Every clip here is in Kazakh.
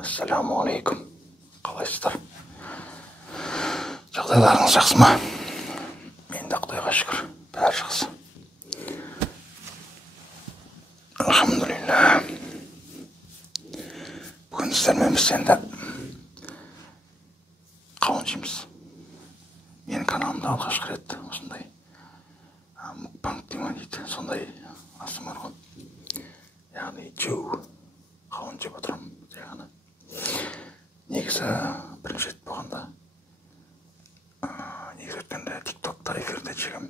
Assalamu alaikum. Қалайсыздар? Жағдайларыңыз жақсы ма? Мен де Құдайға шүкір, бәрі жақсы. Алхамдулилля. Бүгін сіздермен біз енді қауын жейміз. Менің каналымда алғашқы рет осындай мукбанг дейді, сондай асым бар ғой. Яғни жеу қауын жеп отырмын. Негізі бірінші рет болғанда, негізі өткенде тиктокта эфирде жегем,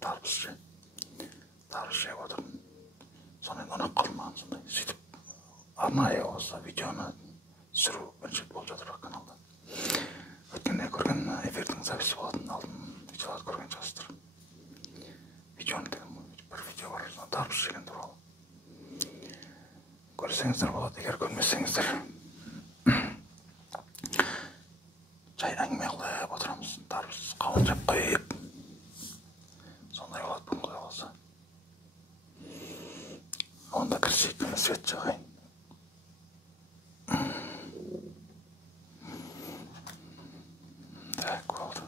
тарбыз жеп отырмын. Сонымен ұнап қалды маған сондай. Сөйтіп арнайы осы видеоны түсіру бірінші рет болып жатыр каналда. Өткенде көрген эфирдің записі болатын, алдын видеоларды көрген шығарсыздар. Видеоны деген бір видео бар, тарбыз жеген туралы. Көрсеңіздер болады, егер көрмесеңіздер. Жай әңгіме қылып отырамыз, тарбыз қауын жеп қойып. Сондай болады бүгін Құдай қаласа. Онда кірісейік, свет жағайын. Так, болды.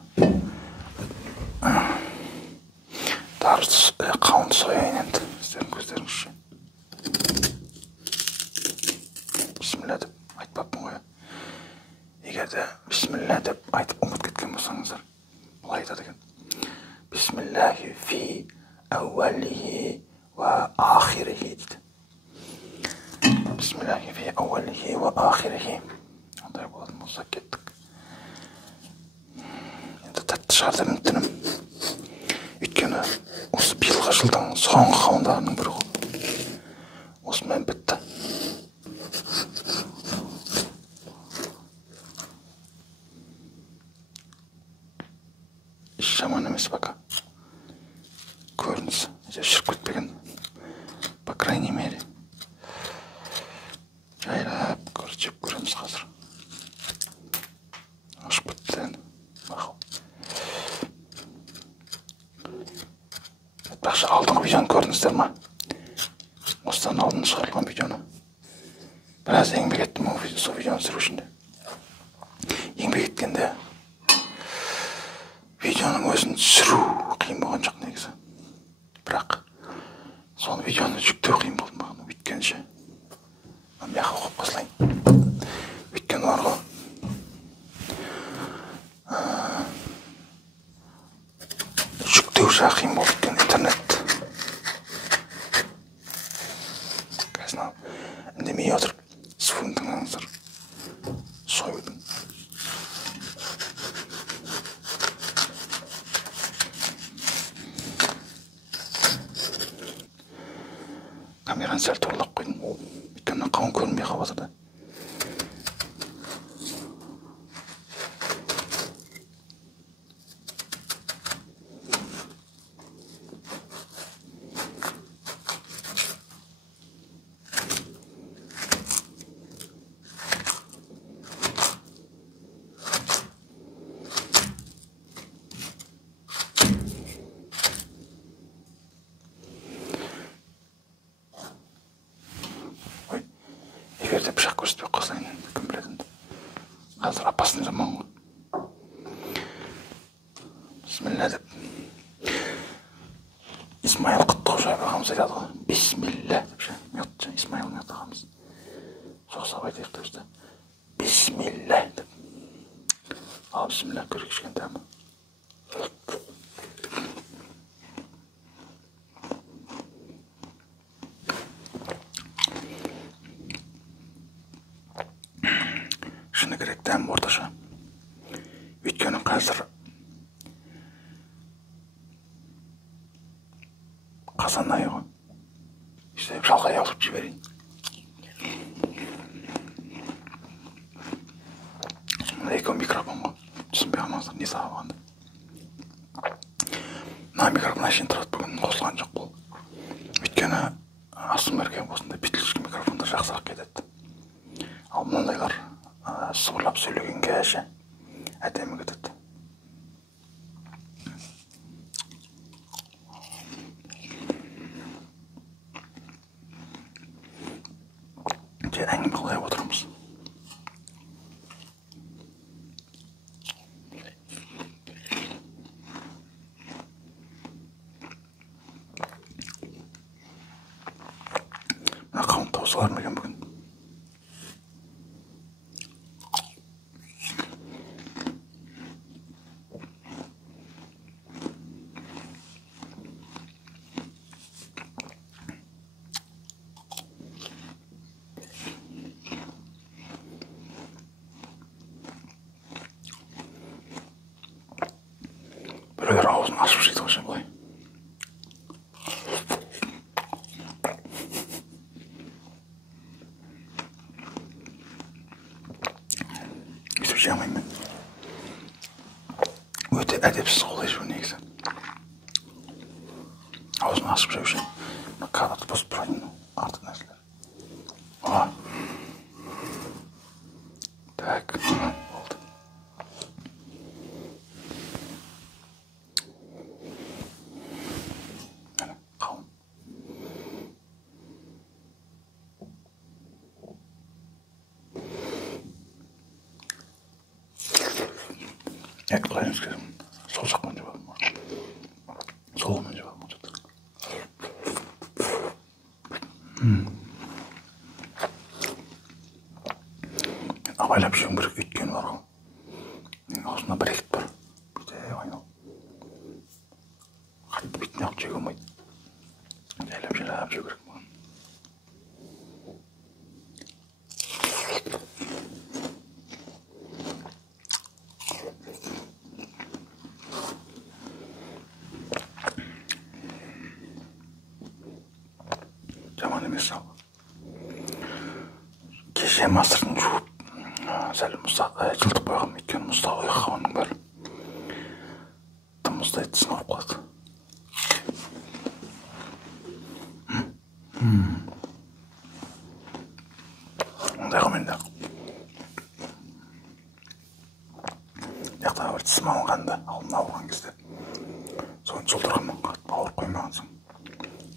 Тарбыз қауынды сояйын енді, сіздердің көздеріңізше. Бисмилля деп айтпаппын ғой. Егерде бисмилля деп айтып ұмыт кеткен болсаңыздар, бұлай айтады екен. Бисмиллахи фи әуәлихи ва ахирихи дейді. Бисмиллахи фи әуәлихи ва ахирихи. Ондай болатын болса кеттік. Енді тәтті шығар деп үміттенем. Өйткені осы биылғы жылдың соңғы қауындарының бірі ғой. Осымен бітті. Жаман емес пока. Көрініс шіріп кетпеген. По крайней мере. Жайлап жеп көреміз қазір. Ашып кетті енді. Мақұл. Бақша алдыңғы видеоны көрдіңіздер ма? Осыдан алдын шығарылған видеоны. Біраз еңбек еттім сол видеоны түсіру үшінде. Еңбек еткенде видеоның өзін түсіру қиын болған жоқ негізі. Бірақ соны видеоны жүктеу қиын болды маған. Өйткенше мияқа қойып қосылайын. Өйткені бар ғой. Жүктеу жағы қиын болды екен интернет. Қазір үндемей отырып суын тыңдаңыздар. Союдың. Камераны сәл торлап қойдым. Өйткені қауын көрінбей қалып жатыр да. Егерде пышақ көрсетпей қосылайын, кім біледі. Қазір апасының заманы ғой. Бисмилля деп. Исмаил Құттықожаев ағамыз айтады ғой. Бисмилля деп. Исмаил мет ағамыз. Жоқсап айтайық деп işte. Бисмилля деп. Ал бисмилля көрейік кішкентай ма. Шыны керек дәм орташа. Өйткені қазір қазан айы ғой. Işte шалғай алып жіберейін. Екеуі микрофон ғой. Түсінбей қалмаңыздар, не сағып алғанда. Мына микрофон әшейін тұрады, бүгін қосылған жоқ бұл. Өйткені астымерге осындай бетілшкі микрофонда жақсырақ кетеді. Ал мұндайлар сыбырлап сөйлегенге әші әдемі кетеді. Әңгіме қылып отырмыз. Қосылар ма екен бүгін? Біреулер аузын ашып жейді ғой былай. Өйтіп жей алмаймын мен. Өте әдепсіз қолай жеу негізі. Аузын ашып жеу үшін кадр бұзып тұрайын артық нәрселер. Так, болды. Қауын. Қалайымыз керек? Сол жақпен жібадым ма? Солмен жібадым ма? Абайлап жеуім керек, өйткені бар ғой. Менің аузымда бір ет бар. Бүйтіп айналып. Қатты бүйтін ақ жеуге болмайды. Жайлап жеу керек маған. Жаман емес ал. Кеше масырын жуып, сәл жылтып қойғам, өйткені мұзда қауынның бәрі. Тым мұздайды, тісін ауырып қалады. Ондай ғой менде. Яқтағы бір тісім алынғанда, алдын алған кезде. Соны жылдырғанмын, ауырып қоймаған соң.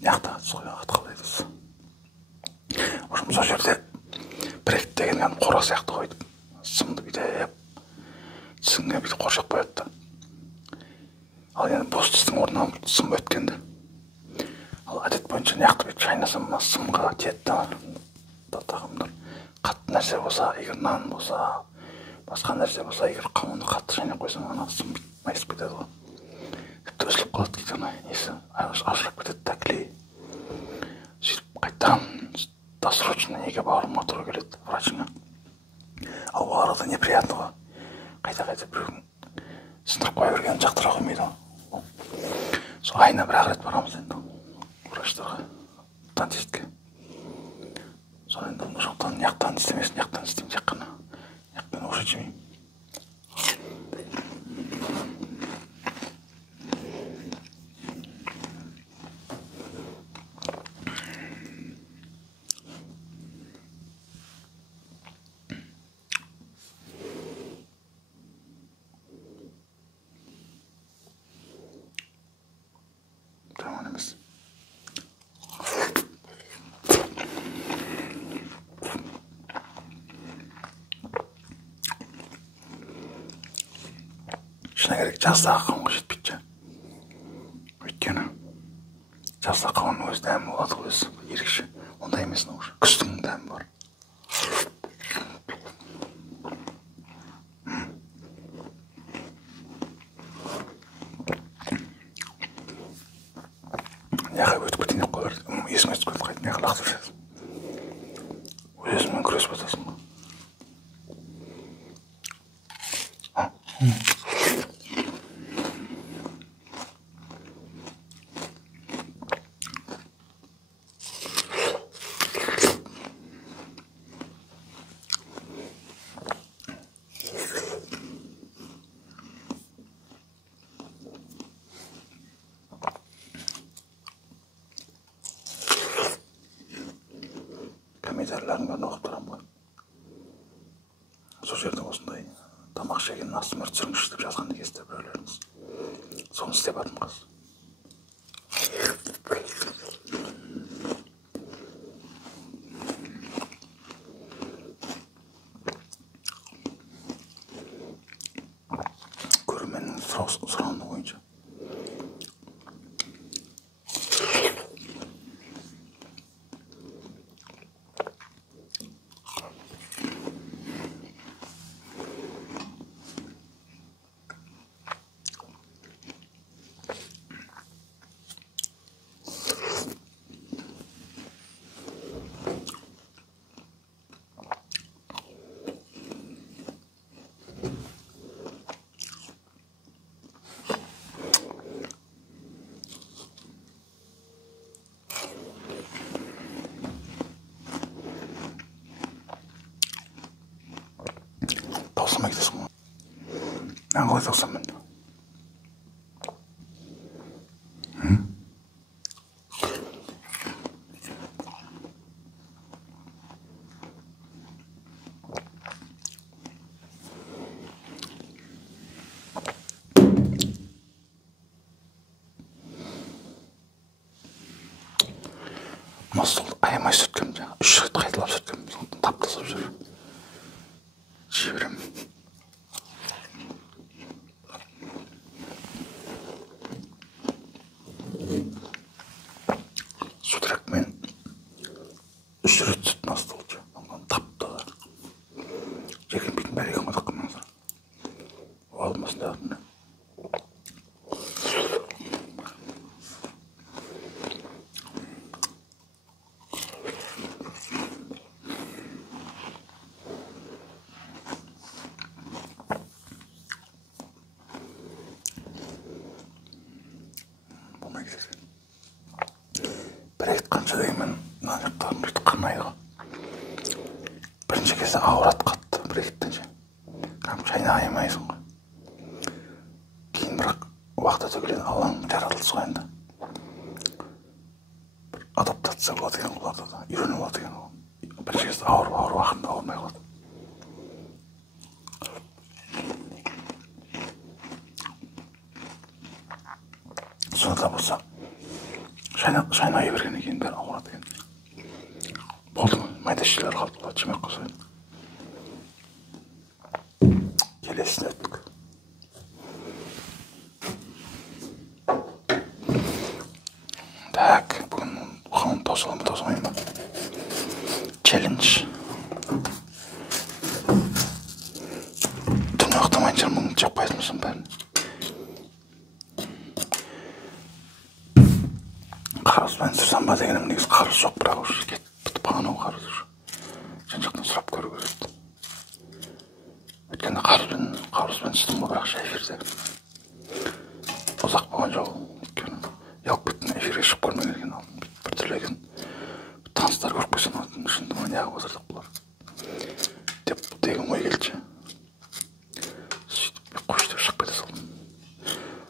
Яқтағы тіс қойған қатты қалайды. Сол жерде брекет деген қора сияқты қойдым. Сымды бүйтіп, тісіңе бүйтіп қоршап қояды. Ал енді бос тістің орнына сым өткенді. Ал әдет бойынша яқты бүйтіп шайнасам, сымға тиетті. Тағымдар қатты нәрсе болса, егер нан болса, басқа нәрсе болса, егер қауынды қатты шайнап қойсам, ана сым майысып кетеді ғой. Тіпті үзіліп қалады кейде несі, ажырап кетеді тәклей. Сөйтіп қайтадан досрочно неге баруыма тура келеді врачыңа. Ал ол арада неприятно ғой. Қайта біреудің сындырып қоя бергенін жақтыра қоймайды ғой. Сол айына бір-ақ рет барамыз енді врачтарға, дантистке. Сол енді жоқтан яқтан істемесін, яқтан істеймін, тек қана яқпен ошат жемеймін. Tamam емес. Шыны керек, жаздағы қауынға жетпейді. Өйткені жаздағы қауынның өз дәмі болады ғой, өзі ерекше. Ондай емес, күздің дәмі бар. Неға өтіп кетейін деп қойлар. Есіме түсіп кетіп қайтып, неға лақтырып жатыр. Өзіммен күресіп жатасың ба? Комментарийлердің бәрін оқып тұрамын ғой. Сол жерде осындай тамақ жеген астыма түсіріңізші деп жазғанды естіп біреулеріңіз. Соны істеп бардым қазір. Көрерменнің сұрауы бойынша. Toksam'a gidiyorsun mu? Ben kolay toksam ben. Nasıl oldu? Ayamay sütkümce. 3 rет qaytılap sütküm. Taptasып жүр. Жіберем. Sütürek men 3 rет süt nasıl oldu? Taptalar. Jekin bitin beri yıkmadık kımızlar. Olmasın da. Bir aytqancha deyman, nanjaqdan bir qanaydi. Birinchi kez avrat qatdi, bir aytdancha. Kam chaynaymaysan. Keyin biroq vaqt o'tgan Allohning jaralisi endi. Bir adaptatsiya bo'ladigan ularda da, yurunib bo'ladigan. Birinchi kez avr vaqtda olmay qoldi. Sonunda bo'lsa Şaynayı vergene keyin ben avrat ekan. Bo'ldimi? Mayda ishlar qoldi, chimak qo'ysin. Kelesini o'tdik. Tak, bugün xon tozalayman. Challenge. Dün vaqtamancha bunu chaqpayapmisan ben? Qarız ben sürsem bana degenim negiz qarız yok biroq o'sha ketib qolgan o qarız. Janjaqdan surab ko'rib. Өткенде қарыз бен сүтім бірақ эфирде ұзақ болған жоқ. Өйткені ұялып кеттім, эфирге шығып көрмеген екен. Bir түрлі екен. Таныстар көріп қойсын, шынында ма неғып отырдық бұлар деп деген ой келді. Сөйтіп қойшы деп шығып кете салдым.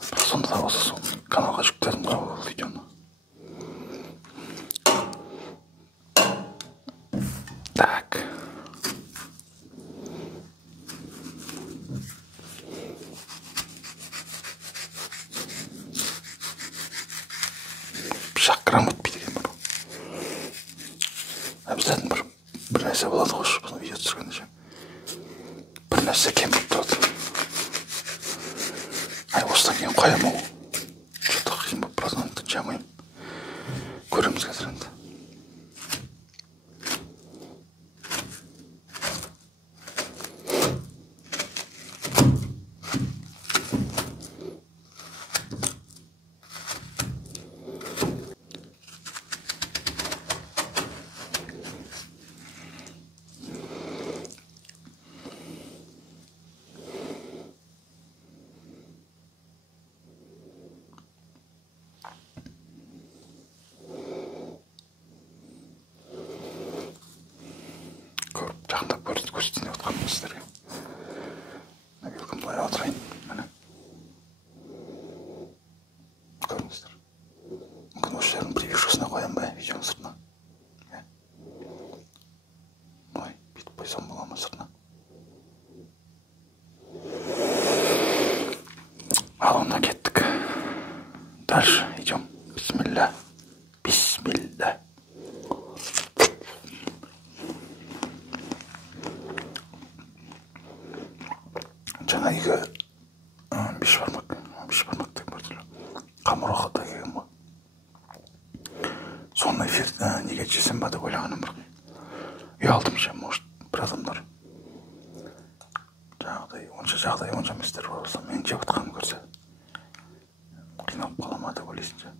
Бірақ сонда да осы сол каналға жүктедім ғой ол видеоны. Так. Шақырам өтпейді екен бұл. Біздің бір нәрсе болады ғой, бұны видео түсіргенде ше. Бір нәрсе кем болып тұрады. Ай, осыдан кейін қоям ол. Что-то қиын болып біраздан жамайым. Көреміз қазір енді. Жақындап көрсетейін деп отқанмын сіздерге. Келгім былай отырайын. Міне. Көріңіздер. Мүмкін осы жердің превьюшасына қоям ба, видеоның сыртына. Ой, бүйтіп қойсам бола ма сыртына? Ал онда кеттік. Дальше идем. Бисмилля. Бисмилля. Жаңа үйге беш бармақ деп бір түрлі қамыр оқыта келген ғой. Соны эфирді неге жесем ба деп ойлағаным бір. Ұялдым ше, может, бір адамдар жағдай онша еместер болса, мен жеп отқанын көрсе қиналып қала ма деп ойлайсың ше.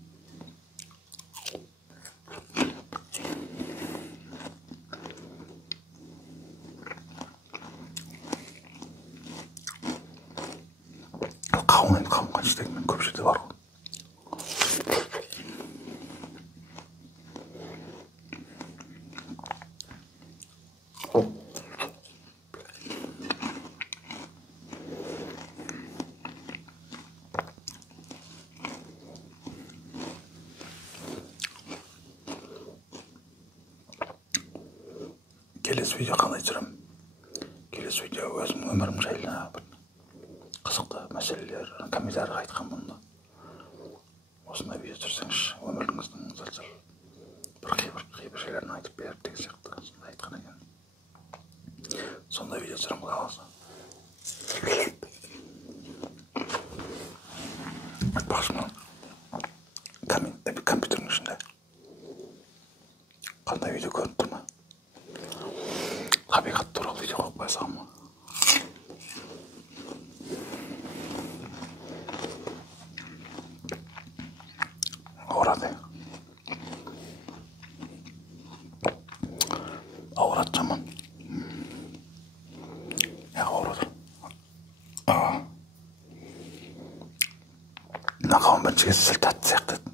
Қауын қанша деген мен көп жерде бар ғой. келесі видео қандай түсіремін? Келесі видео өзімнің өмірім жайлы бір қызықты мәселелер, комментарий айтқанмын да. Осындай видео түсірсеңізші, өміріңіздің сәл бір жайларын айтып беріп деген сияқты сондай айтқан екен. Сондай видео түсіремін Құдай қаласа. Айтпақшымын, компьютердің ішінде қандай видео көрініп тұр ма? Табиғат туралы видео қойып қойсам ма? Ауырады. Ауырады жаман. Ауырады. Нақауым бірінші кезде сәл тәтті сияқты еді.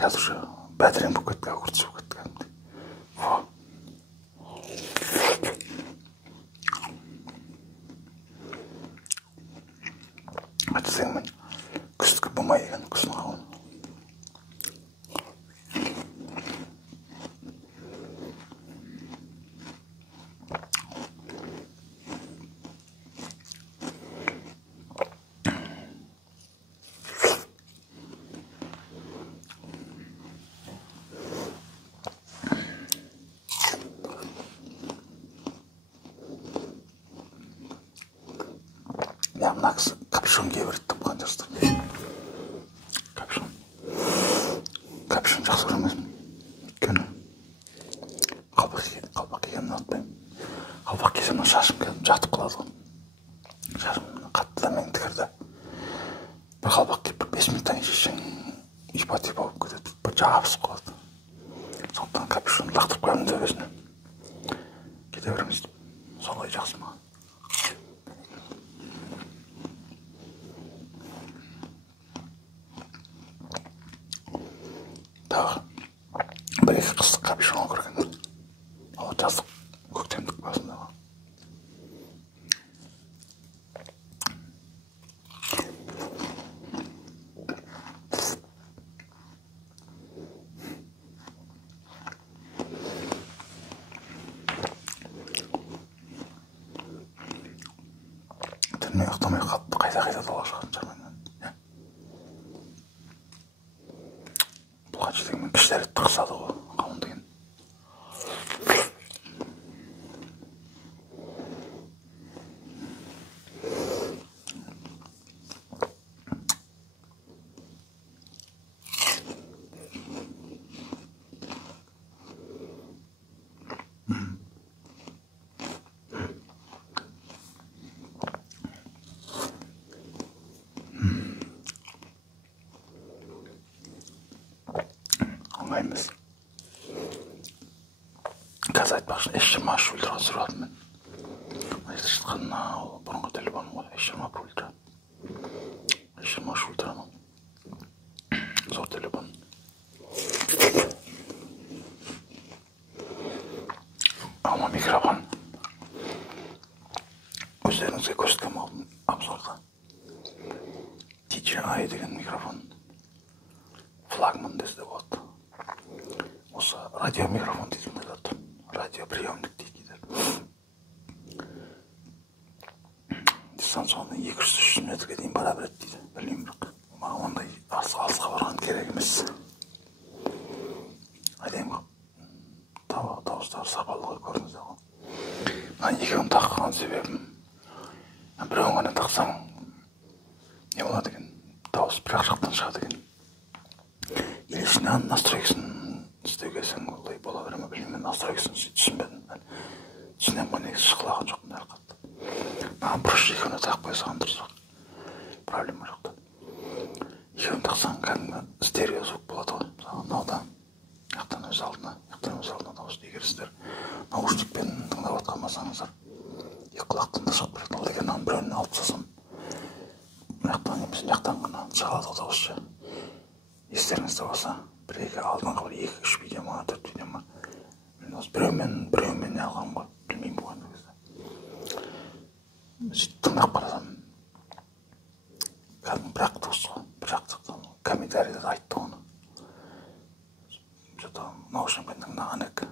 Қазір уже бәдірен болып кетті, күртіс болып кетті кәдімгідей. Айтсаң мен күздікі болмай екен, күздің қауын. Я мына кісі капюшон кие береді деп қойған жастар. Капюшон жақсы көремезмін. Өйткені қалпақ кигенін ұнатпаймын. Қалпақ кисем шашым кәдімгі жатып қалады ғой. Шашым қатты да мен тікірді. Бір қалпақ киіп 5 минуттан кейін шешсең ипа-типа болып кетеді. Бір жабысып қалады. Сондықтан капюшон лақтырып қоямын төбесіне. Кете береміз деп. Солай жақсы маған. Тағы бір-екі қыстық капюшон көрген. Ол жаздық көктемдік басындағы. Түнімен ұйықтамай қатты қайта дала шығатын жағынан. Бұлған жетегімен кішілері тықсады ғой, қауын деген. Оңаймыз. Қазір айтпақшы, S20 ультра сүрватым мен. Айты шытқанына бұрынғы телефоным ғой, S20 ультра. S20 ультраның зор телефон. Алма микрофон. Өздеріңізге көрсеткен обзорда. DJI деген микрофон. Флагман десе болады. Осы радио микрофон дейтін айтады. Радиоприемник дейді. Дистанцияны 200-300 метрге дейін бара береді дейді. Білмеймін бірақ. Маған ондай алысқа барған керек емес. Әдемі дауыстары сапалы көрінеді ғой. Екеуін таққан себебім, біреуін ғана тақсаң не болады екен? Дауыс бір-ақ жақтан шығады екен. Елесіне настройкасын істеуге сен олай бола бере ме білмеймін. Настройкасын түсінбедім. Түсінем ғой, негізі шықылаған жоқтың әрі қатты. Маған бұрыш екеуіне тақып қойсаған дұрысырақ. Проблема жоқты. Екеуін тақсаң кәдімгі стерео звук болады ғой. Мынауда жақтан өз алдына дауысты. Егер сіздер наушникпен тыңдап отқан болсаңыздар, екі құлақтан да шығып береді. Ол деген біреуін алып тастасам, мына ғана шығады дауысшы. Естеріңізде болса, бір-екі алдыңғы бір 2-3 видео ма, 4 видео ма. Мен осы біреумен не алғанмын ғой, білмеймін болған кезде. Сөйтіп тыңдап қарасам, кәдімгі бір-ақ дауыс ғой, бір-ақ комментарийде айтты оны. Что-то наушникпен тыңдаған ек.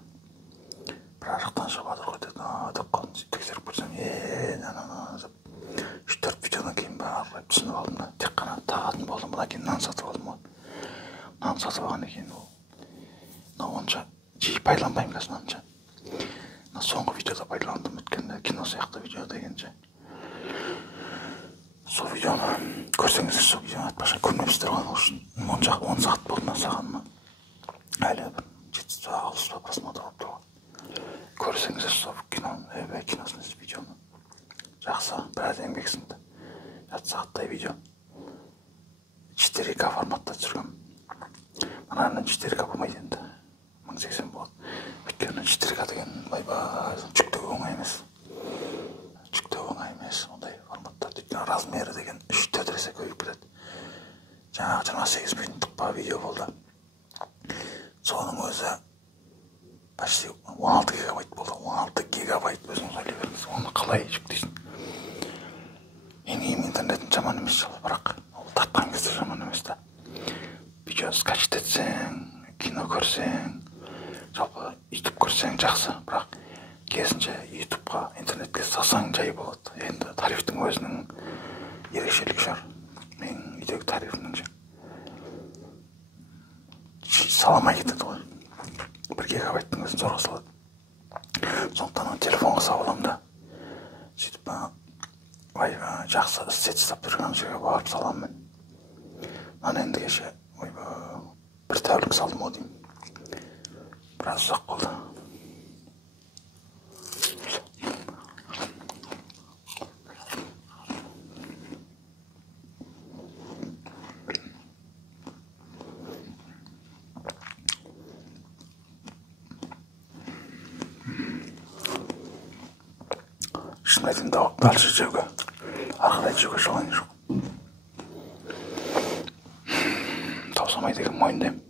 ар жақтан шығып жатыр ғой деді. Деп қалдым. Тексеріп көрсем, деп 3-4 видеодан кейін барлай түсініп алдым да, тек қана тағатын болдым. Бұдан кейін нан сатып алдым ғой. Нан сатып алғаннан кейін ол онша жиі пайдаланбаймын қазір нанша. Соңғы видеода пайдаландым, өткенде кино сияқты видео дегенше. Сол видеоны көрсеңіздер, сол видеоны айтпақша көрмепсіздер ғой, үшін 10 сағат болды ма сағаныма. Әлі бір 7 сағат просмотр болып тұр ғой. Көрсеңіздер сол киноны, киносын видеоны. Жақсы, біраз еңбек сіңді. 7 сағаттай видео. 4К форматта түсіргем. Мынаны 4К болмайды енді. 1080 болады. Өйткені 4К деген жүктеу оңай емес. Жүктеу оңай емес, ондай форматта. Өйткені размері деген 3-4 есе көйіп кетеді. Жаңағы 28 минуттық па видео болды. Соның өзі почти 16 гигабайт болды. 16 гигабайт өзіңіз ойлай беріңіз. Оны қалай жүктейсің? Ең интернетін жаман емес жалпы, бірақ ол тартқан кезде жаман емес та. Видео скачет етсең, кино көрсең, жалпы YouTube көрсең жақсы, бірақ керісінше YouTube'ға, интернетке салсаң жай болады. Енді тарифтің өзінің ерекшелігі шығар. Мен үйдегі тарифімнің саламай кетеді ғой. 1 гигабайттың өзін зорға салады. Сондықтан телефонға салып аламын да, сөйтіп жақсы сет ұстап тұрған жерге барып саламын мен. Мына енді кеше бір тәулік салдым ау деймін. Біраз ұзақ болды. Шын айтайын, дальше жеуге, арқылай жеуге желание жоқ. Таусамай деген мойындаймын.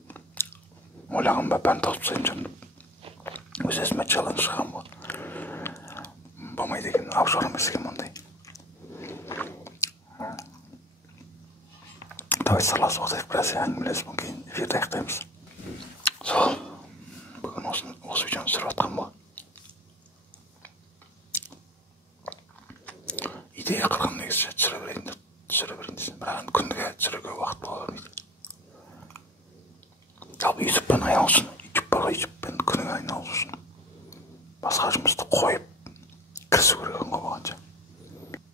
Ойлаған ба, бәрін тауысып тастайын жүрмін. Өз өзіме жалаң шығам ғой. Болмай деген обжор емес екен ондай. Давай сырласып отырайық, біраз әңгімелесіп, кейін эфирді аяқтаймыз. Сол, бүгін осы видеоны түсіріп жатқан ба. Идея қырған негізі түсіре берейін десін, бірақ күндіге түсіруге уақыт бола бермейді. Жалпы YouTube'пен айналыссын, YouTube'пен күніге айналыссын. Басқа жұмысты қойып, кірісу керек ғой болғанша.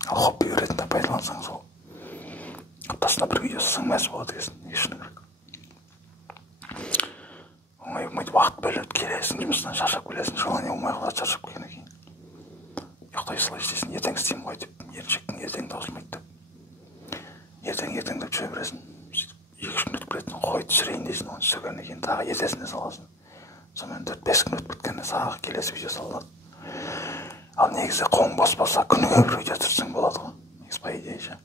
Ал хобби ретінде пайдалансаң сол. Аптасына бір видео салсаң мәз болады екенсің, ешіне керек. Оңай болмайды, уақыт бөліп келесің, жұмыстан шаршап келесің, желание болмай қалады, шаршап келгеннен кейін. Ұйықтай солай істейсің, ертең істеймін ғой деп, еріншектің ертең таусылмайды деп. Ертең деп жүре бересің. 2-3 күн өтіп кететін, қой түсірейін дейсің, оны түсіргеннен кейін тағы ертесіне саласың. Сонымен 4-5 күн өтіп кеткенде сағы келесі видео салынады. Ал негізі қолың бос болса, күніге бір видео түсірсең болады ғой. Негізі по идее ше.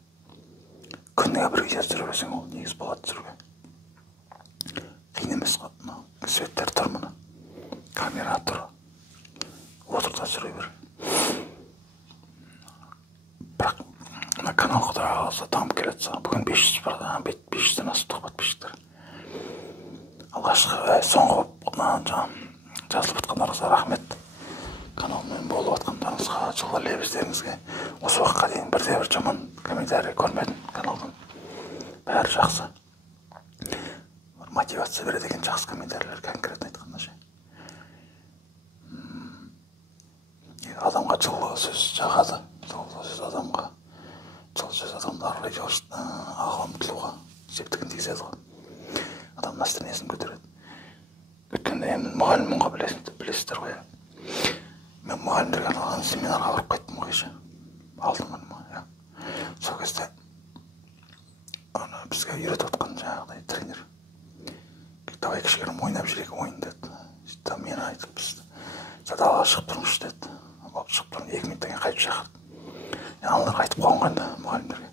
Күніге бір видео түсіре берсең ол негізі болады түсіруге. Қиын емес қой, светтер тұр мұны. Камера тұр. Отырда түсіре бер. Бірақ канал құдыра қалса дамып келеді саған. Бүгін 500-ден асып подписчиктер. Алғашқы соңғы жазылып жатқандарыңызға рахмет. Каналмен болып жатқандарыңызға, жылғы лебіздеріңізге. Осы уақытқа дейін бірде-бір жаман комментарий көрмедім каналдан. Бәрі жақсы. Мотивация береді екен жақсы комментарийлер, конкретно айтқанда ше. Адамға жылы сөз жағады. Жылы сөз адамға. Жылы сөз адамды арғылай ағылым тұлға септігін тигізеді ғой. Адам настроениесін көтереді. Өткенде мен мұғаліммін ғой, білесіздер ғой. Мен мұғалімдерге арналған семинарға барып қайттым ғой кеше. Алдыңғаныма. Сол кезде бізге үйретіп отқан жаңағыдай тренер. Давай кішкенім ойнап жүрек ойын деді. Сөйтті мені айтып бізді. Далаға шығып тұрыңызшы деді. Болып шығып тұрын 2 минуттан кейін қайтып шақырды. Аналарға айтып қойған да мұғалімдерге.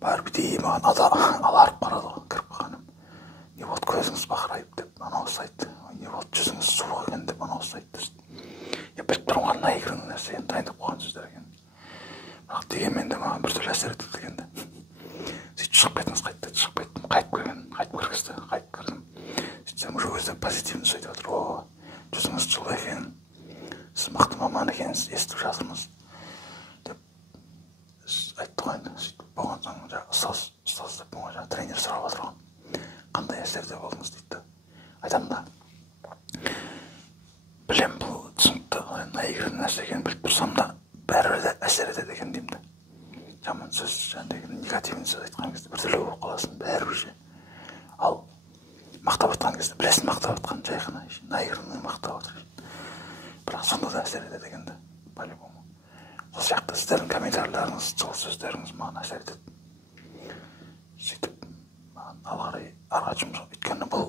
Бәрі бітей маған аларып қарады ғой, кіріп қалғаным. Не болды, көзіңіз бақырайып деп анауыз айтты. Не болды, жүзіңіз суық екен деп анауыз айтты. Біліп тұрмын қандай игрінің нәрсе енді дайындап қойған сөздер екен. Бірақ дегенмен де маған біртүрлі әсер етті дегенде. Сөйтіп шығып кетіңіз қайтты деді, шығып кеттім, қайтып кіргізді, қайтып кірдім. Сөйтсем уже өзі позитивный сөйтіп отыр. жүзіңіз жылы екен, сіз мықты маман екенсіз естіп жатырмыз деп айтты ғой. Енді сөйтіп болған соң ұстаз деп жаңағы тренер сұрап отырған, қандай әсерде болдыңыз дейді. Айтамын да, білем бұл түсінікті, наигранный нәрсе екенін біліп тұрсам да, бәрібір де әсер етеді екен деймін да. Жаман сөз, негативный сөз айтқан кезде біртүрлі болып қаласың, бәрібір ше. Ал мақтап жатқан кезде, білесің мақтап жатқан, жай ғана наигранный мақтап отыр. Бірақ сонда да әсер етеді екен да, по-любому. Сол сияқты сіздердің комментарийлеріңіз, жылы сөздеріңіз маған әсер етеді. Сөйтіп, алға қарай арға жұмыс, өйткені бұл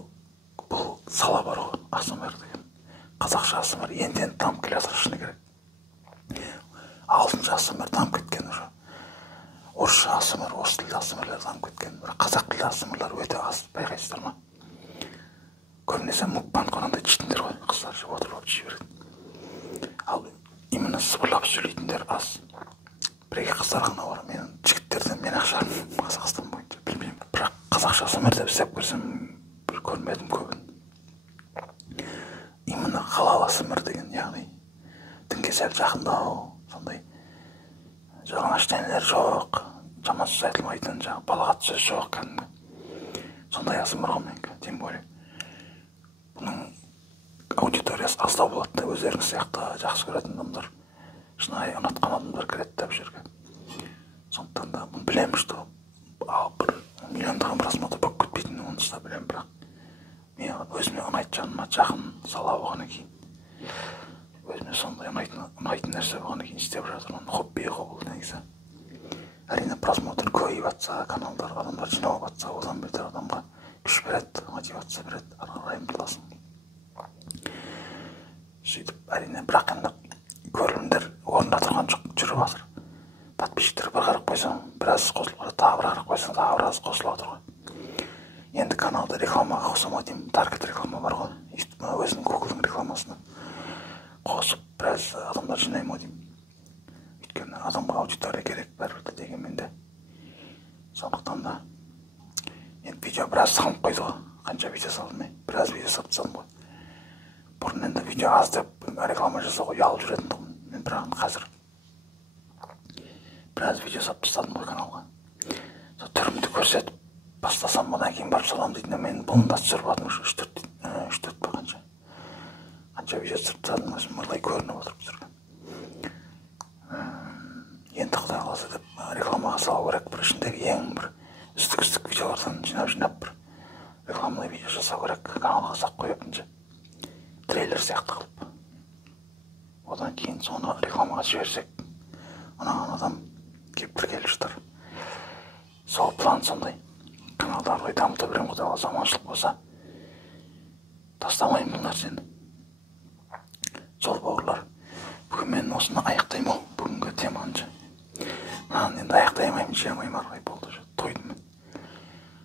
сала бар ғой, АСМР деген. Қазақша АСМР енді дамып келе жатыр, шыны керек. Ағылшынша АСМР дамып кеткен уже. Орысша АСМР, орыс тілді АСМРлер дамып кеткен. Бірақ қазақ тілді АСМРлер өте аз, байқайсыздар ма? Көбінесе мукбанг қонандай жейтіндер ғой, қыздар жеп отырып жей береді. Ал именно сыбырлап сөйлейтіндер аз. Бір-екі қыздар ғана бар. Мен жігіттерден мен ақшарым Қазақстан бойынша білмеймін. Бірақ қазақша АСМР деп істеп көрсем, бір көрмедім көбін. Именно халал АСМР деген, яғни дінге сәл жақындау, сондай жалаңаш нәрселер жоқ, жаман сөз айтылмайтын, балағат сөз жоқ, кәдімгі. Сондай АСМР ғой менікі, тем более. Бұның аудиториясы аздау болады, өздеріңіз сияқты жақсы көретін адамдар, шынайы ұнатқан адамдар кіреді деп жерге. Сондықтан да бұны білемін, что бір миллиондаған просмотр болып кетпейтінін, онысы да білемін, бірақ мен өзіме ұнайды, жаныма жақын сала болғаннан кейін, өзіме сондай ұнайтын нәрсе болғаннан кейін істеп жатырмын. Хобби ғой бұл негізі. Әрине просмотр көбейіп жатса, каналдар, адамдар жиналып жатса, одан бетер адамға күш береді, мотивация береді, ары қарай ұмтыласың. Сөйтіп, әрине, бірақ енді көрілімдер орында тұрған жоқ, жүріп жатыр. Подписчиктер бір қарап қойсаң, біраз қосылып жатыр, тағы бір қарап қойсаң, тағы біраз қосылып жатыр ғой. Енді каналда рекламаға қосамын деймін, таргет реклама бар ғой, өзінің Google-ның рекламасына қосып, біраз адамдар жинаймын деймін. Өйткені адамға аудитория керек бәрібір дегенмен де. Сондықтан да енді видео біраз салынып қойды ғой, қанша видео салдым, біраз видео салдым ғой. Бұрын енді видео аз деп реклама жасауға ұялып жүретін тұғым. Мен бірақ қазір біраз видео салып тастадым ғой каналға. Сол түрімді көрсетіп бастасам, бұдан кейін барып салам дейтін, мен бұны да түсіріп атым, 3-4 па қанша видео түсіріп тастадым, өзім мұрлай көрініп отырып түсірген. Енді Құдай қаласа деп рекламаға салу керек, бір ішіндегі ең бір үздік видеолардан жинап бір рекламный видео жасау керек, каналға сап қойыпынша трейлер сияқты қылып. Одан кейін соны рекламаға жіберсек, ұнаған адам кеп тіркеліп жатыр. Сол план сондай. Каналды ары қарай дамыта беремін, Құдай қаласа аманшылық болса. Тастамаймын бұл нәрсені. Сол бауырлар, бүгін мен осыны аяқтаймын, бүгінгі теманы. Енді аяқтай алмаймын, жей алмаймын, ары қарай болды, тойдым мен.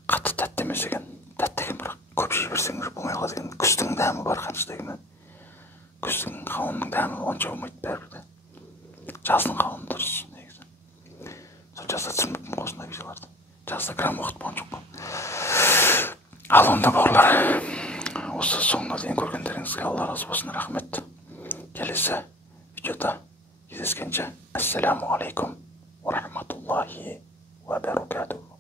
Қатты тәтті емес екен, тәтті екен, бірақ көп жей берсең болмай қалады екен. Күздің дәмі бар қанша дегенмен. Күздің қауынның дәмі онша болмайды бәрібір де. Жаздың қауыны дұрыс негізі. Сол жазда түсінбеппін осындай видеоларды. Жазда грамм уақыт болған жоқ қой. Ал онда бауырлар, осы соңына дейін көргендеріңізге Алла разы болсын, рахмет. Келесі видеода кездескенше, ассаламу алейкум ва рахматуллахи ва баракатух.